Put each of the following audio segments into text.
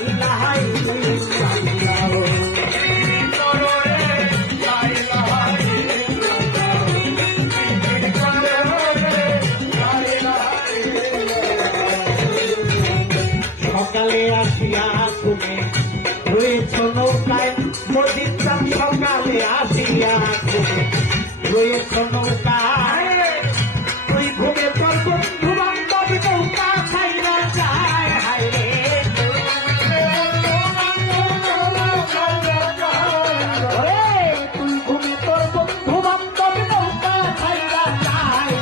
ইলাহা সকালে আসিয়া তুমি রয়েছ নৌকায় মসজিদ সকালে আসিয়া তুমি রয়েছ নৌকায় তুই ঘুমে তোর বন্ধু বান্ধব নৌকা খাইরা যায় হায় রে তুই ঘুমে তোর বন্ধু বান্ধব নৌকা খাইরা যায়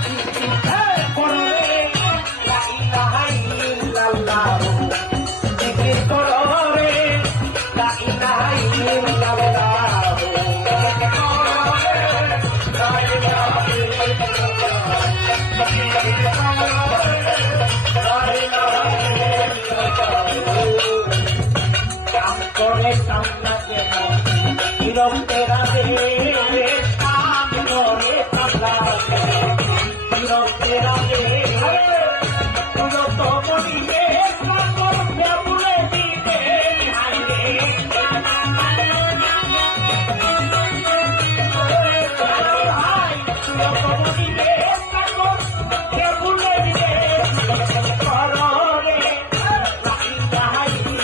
तेरा दे काम रे कमला तेरा दे तुझो तो मोरी दे काकोर पे बुले दी दे हाय रे हाय तुझो तो मोरी दे काकोर पे बुले दी दे करो रे ला इलाहा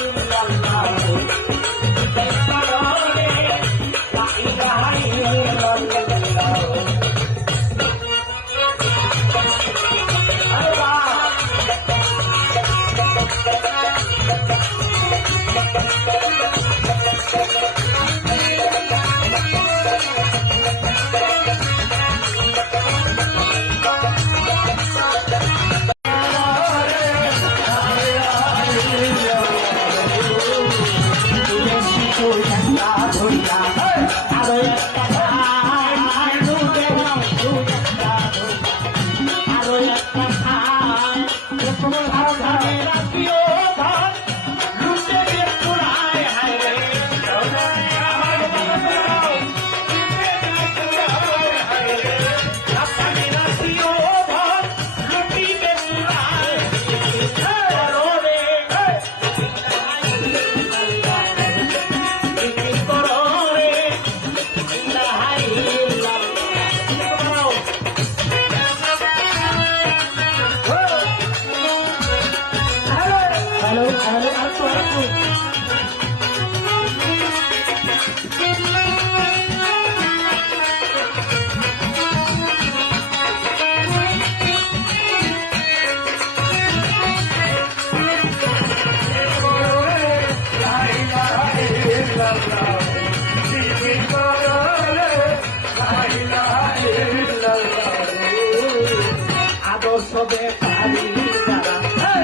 আদর্শ ব্যাপারী যারা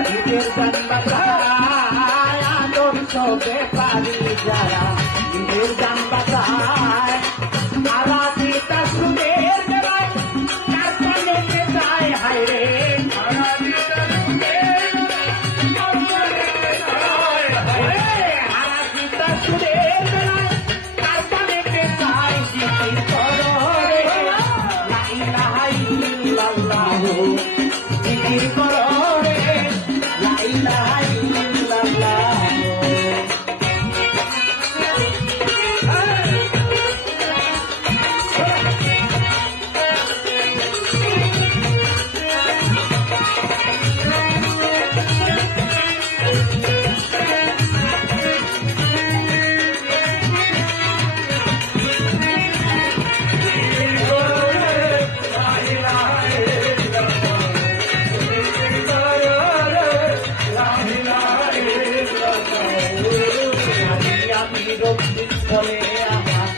নিজের জান বাঁচায় আদর্শ ব্যাপারী যারা নিজের জান বাঁচায় আরা দিতা সুদের বেলায় কারখানে যায় হায় রে আরা দিতা সুদের আরা দিতা সুদের বেলায় কারখানে যায় জিকির করো রে লা ইলাহা ইল্লাল্লাহ জিকির করো রে লা ইলাহা ইল্লাল্লাহ বলে আমার